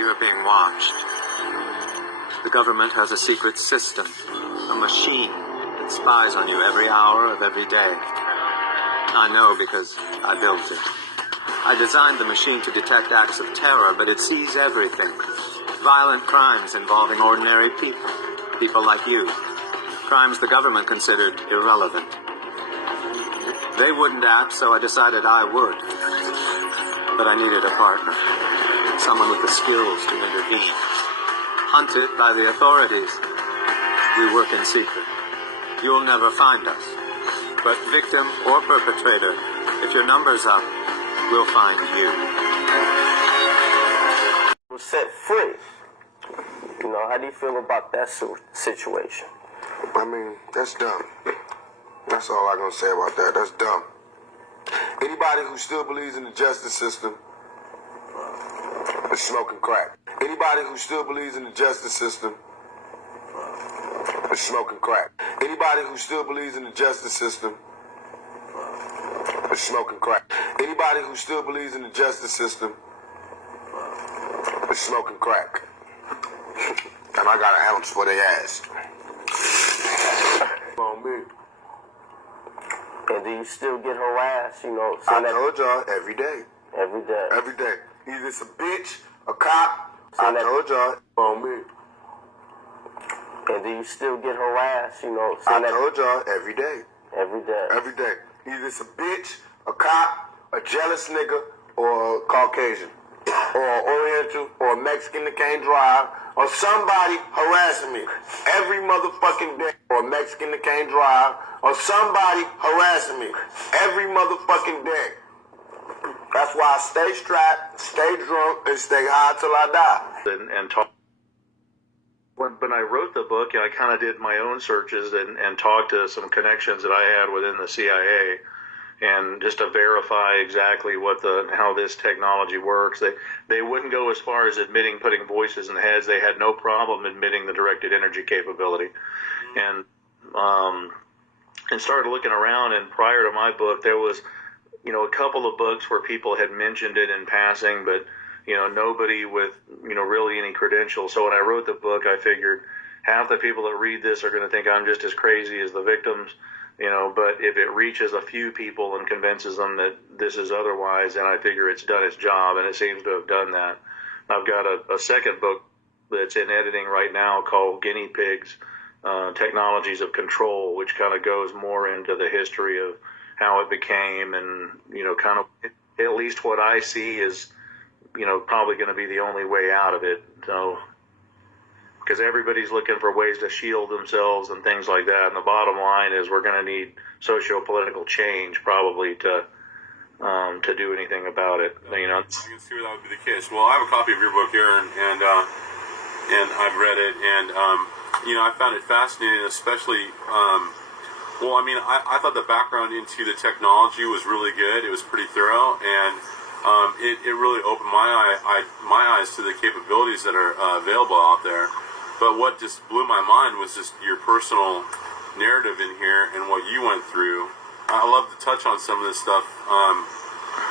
You're being watched. The government has a secret system, a machine that spies on you every hour of every day. I know because I built it. I designed the machine to detect acts of terror, but it sees everything. Violent crimes involving ordinary people, people like you. Crimes the government considered irrelevant. They wouldn't act, so I decided I would. But I needed a partner, someone with the skills to intervene. Hunted by the authorities, we work in secret. You'll never find us. But victim or perpetrator, if your number's up, we'll find you. Was set free. You know, how do you feel about that situation? I mean, that's dumb. That's all I'm gonna say about that. That's dumb. Anybody who still believes in the justice system is smoking crack. Anybody who still believes in the justice system is smoking crack. Anybody who still believes in the justice system is smoking crack. Anybody who still believes in the justice system is smoking crack. And I got an ounce for their ass. On me. And do you still get harassed, you know? I told y'all every day. Every day. Every day. Either it's a bitch, a cop. So I told y'all on me. And do you still get harassed, you know? I told y'all every day. Every day. Every day. Either it's a bitch, a cop, a jealous nigga, or a Caucasian, or an Oriental, or a Mexican that can't drive, or somebody harassing me every motherfucking day, or a Mexican that can't drive, or somebody harassing me every motherfucking day. That's why I stay strapped, stay drunk, and stay high till I die. And talk. When I wrote the book, I kind of did my own searches and talked to some connections that I had within the CIA, and just to verify exactly how this technology works. They wouldn't go as far as admitting putting voices in heads. They had no problem admitting the directed energy capability, and started looking around. And prior to my book, there was, you know, a couple of books where people had mentioned it in passing, but you know, nobody with, you know, really any credentials. So when I wrote the book, I figured half the people that read this are going to think I'm just as crazy as the victims, you know, but if it reaches a few people and convinces them that this is otherwise, then I figure it's done its job, and it seems to have done that. I've got a second book that's in editing right now called Guinea Pigs, Technologies of Control, which kind of goes more into the history of how it became, and, you know, kind of at least what I see is, you know, probably going to be the only way out of it. So, because everybody's looking for ways to shield themselves and things like that. And the bottom line is we're going to need socio-political change probably to do anything about it. You know, I can see where that would be the case. Well, I have a copy of your book here, and I've read it, and you know, I found it fascinating, especially. Well, I mean, I thought the background into the technology was really good. It was pretty thorough, and it really opened my eyes to the capabilities that are available out there. But what just blew my mind was just your personal narrative in here and what you went through. I love to touch on some of this stuff,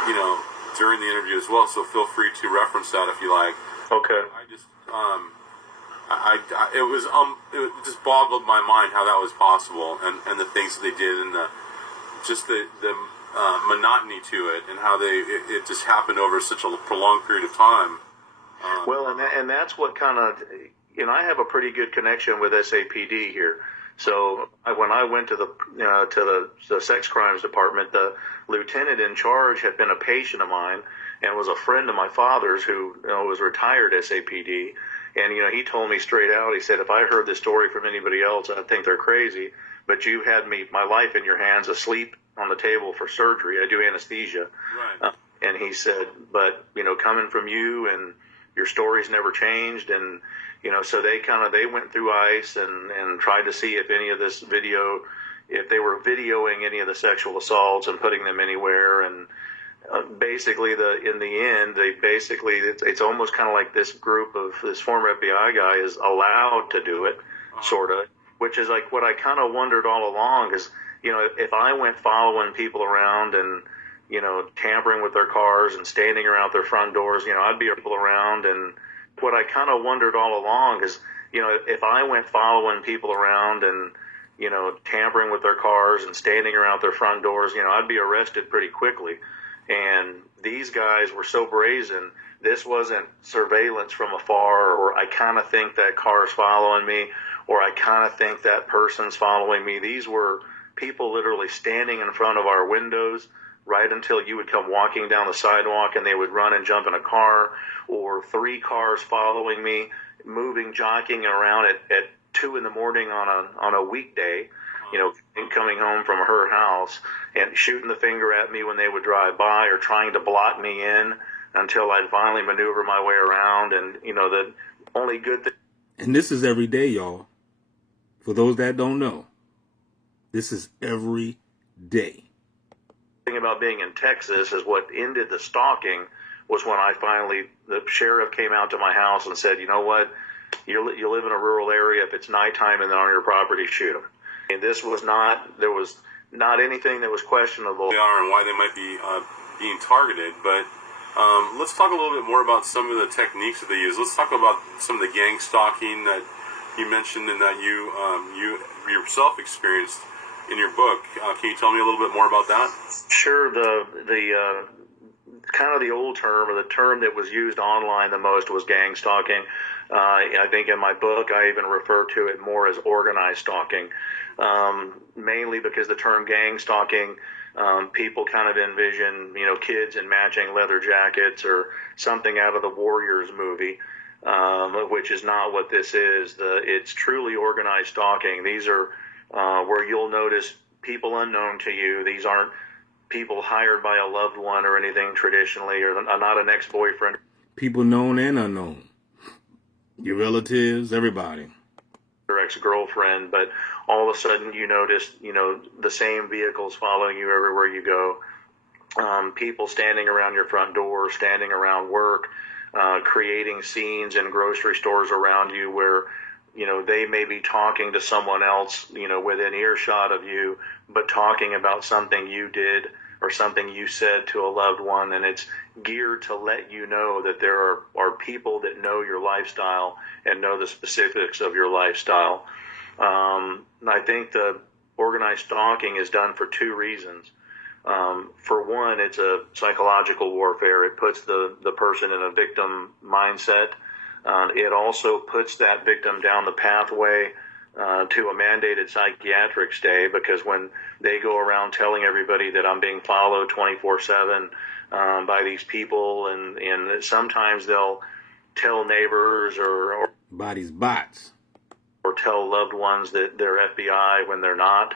you know, during the interview as well. So feel free to reference that if you like. Okay. I just, it just boggled my mind how that was possible, and the things that they did, and the monotony to it, and how it just happened over such a prolonged period of time. Well, and that's what kind of, you know, I have a pretty good connection with SAPD here. So when I went to the sex crimes department, the lieutenant in charge had been a patient of mine and was a friend of my father's who, you know, was retired SAPD. And, you know, he told me straight out, he said, if I heard this story from anybody else, I'd think they're crazy. But you had my life in your hands, asleep on the table for surgery. I do anesthesia. Right. And he said, but, you know, coming from you, and your story's never changed. And, you know, so they went through ICE and tried to see if any of this video, if they were videoing any of the sexual assaults and putting them anywhere. And basically, in the end, it's almost kind of like this group of this former FBI guy is allowed to do it, sort of, which is like what I kind of wondered all along is, you know, if I went following people around and, you know, tampering with their cars and standing around their front doors, you know, I'd be people around and what I kind of wondered all along is, if I went following people around and, tampering with their cars and standing around their front doors, I'd be arrested pretty quickly. And these guys were so brazen. This wasn't surveillance from afar, or I kind of think that car's following me, or I kind of think that person's following me. These were people literally standing in front of our windows right until you would come walking down the sidewalk, and they would run and jump in a car, or 3 cars following me, moving, jockeying around at 2 in the morning on a weekday, coming home from her house and shooting the finger at me when they would drive by, or trying to block me in until I'd finally maneuver my way around. And, the only good thing. And this is every day, y'all. For those that don't know, this is every day. The thing about being in Texas is what ended the stalking was when the sheriff came out to my house and said, you know what, you live in a rural area. If it's nighttime and they're on your property, shoot them. And there was not anything that was questionable. They are and why they might be being targeted, but let's talk a little bit more about some of the techniques that they use. Let's talk about some of the gang stalking that you mentioned and that you yourself experienced in your book. Can you tell me a little bit more about that? Sure. The kind of the old term, or the term that was used online the most, was gang stalking. I think in my book I even refer to it more as organized stalking, mainly because the term gang stalking, people kind of envision, kids in matching leather jackets or something out of the Warriors movie, which is not what this is. It's truly organized stalking. These are where you'll notice people unknown to you. These aren't people hired by a loved one or anything traditionally, or not an ex-boyfriend. People known and unknown. Your relatives, everybody. Or ex-girlfriend, but all of a sudden you notice, the same vehicles following you everywhere you go. People standing around your front door, standing around work, creating scenes in grocery stores around you where, they may be talking to someone else, within earshot of you, but talking about something you did or something you said to a loved one, and it's geared to let you know that there are people that know your lifestyle and know the specifics of your lifestyle. I think the organized stalking is done for 2 reasons. For one, it's a psychological warfare. It puts the person in a victim mindset. It also puts that victim down the pathway to a mandated psychiatric stay, because when they go around telling everybody that I'm being followed 24/7 by these people, and sometimes they'll tell neighbors or by these bots, or tell loved ones that they're FBI when they're not.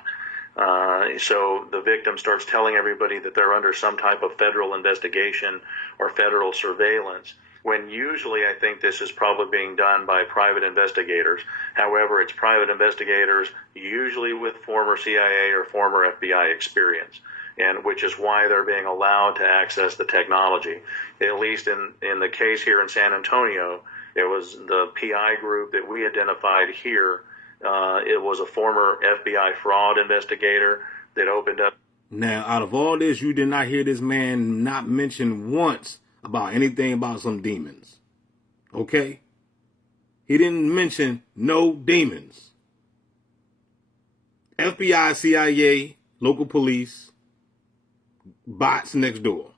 So the victim starts telling everybody that they're under some type of federal investigation or federal surveillance, when usually I think this is probably being done by private investigators. However, it's private investigators, usually with former CIA or former FBI experience, and which is why they're being allowed to access the technology. At least in the case here in San Antonio, it was the PI group that we identified here. It was a former FBI fraud investigator that opened up. Now, out of all this, you did not hear this man not mention once about anything about some demons. Okay? He didn't mention no demons. FBI, CIA, local police, bots next door.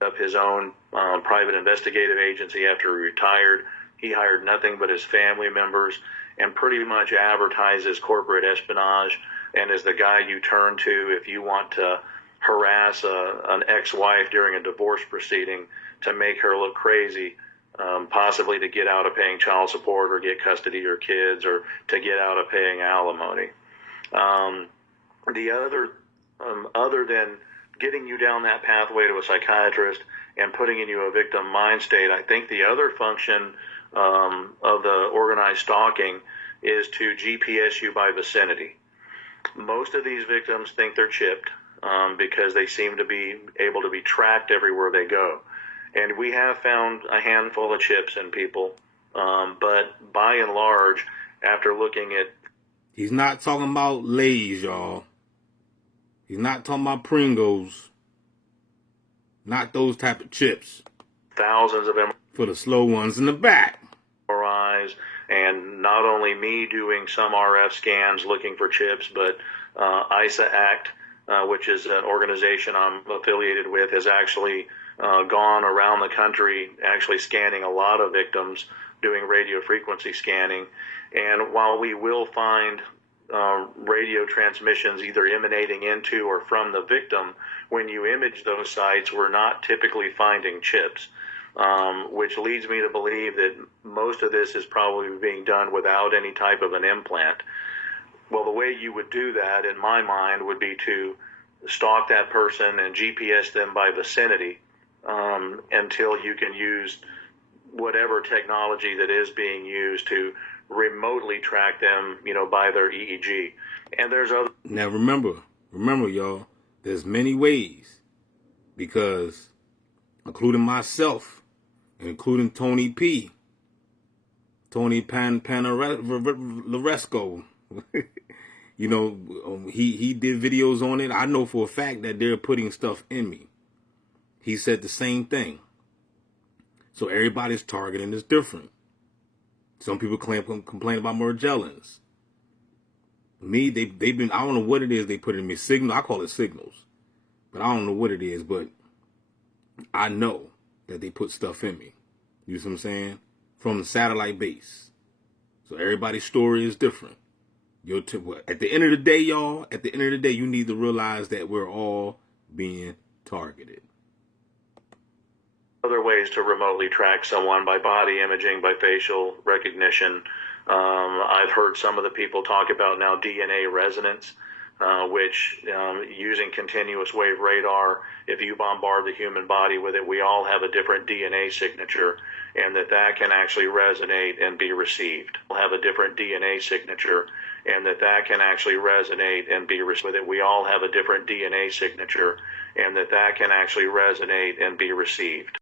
Up his own private investigative agency after he retired. He hired nothing but his family members and pretty much advertises corporate espionage, and is the guy you turn to if you want to harass an ex-wife during a divorce proceeding to make her look crazy, possibly to get out of paying child support or get custody of your kids, or to get out of paying alimony. Other than getting you down that pathway to a psychiatrist and putting you in a victim mind state, I think the other function of the organized stalking is to GPS you by vicinity. Most of these victims think they're chipped because they seem to be able to be tracked everywhere they go. And we have found a handful of chips in people, but by and large, after looking at... He's not talking about Lay's, y'all. He's not talking about Pringles. Not those type of chips. Thousands of them. For the slow ones in the back. areas, and not only me doing some RF scans looking for chips, but ISA Act, which is an organization I'm affiliated with, has actually gone around the country actually scanning a lot of victims, doing radio frequency scanning. And while we will find radio transmissions either emanating into or from the victim, when you image those sites, we're not typically finding chips, which leads me to believe that most of this is probably being done without any type of an implant. Well, the way you would do that, in my mind, would be to stalk that person and GPS them by vicinity until you can use whatever technology that is being used to remotely track them, by their EEG. And there's other. Now remember, y'all, there's many ways, because including myself, including Tony Panararesco, he did videos on it. I know for a fact that they're putting stuff in me. He said the same thing. So everybody's targeting is different. Some people complain about Morgellons. Me, they've been, I don't know what it is they put in me. Signal, I call it signals. But I don't know what it is, but I know that they put stuff in me. You see what I'm saying? From the satellite base. So everybody's story is different. At the end of the day, y'all, you need to realize that we're all being targeted. Other ways to remotely track someone by body imaging, by facial recognition. I've heard some of the people talk about now DNA resonance, which using continuous wave radar, if you bombard the human body with it, we all have a different DNA signature, and that can actually resonate and be received. We'll have a different DNA signature, and that can actually resonate and be received. We all have a different DNA signature, and that can actually resonate and be received.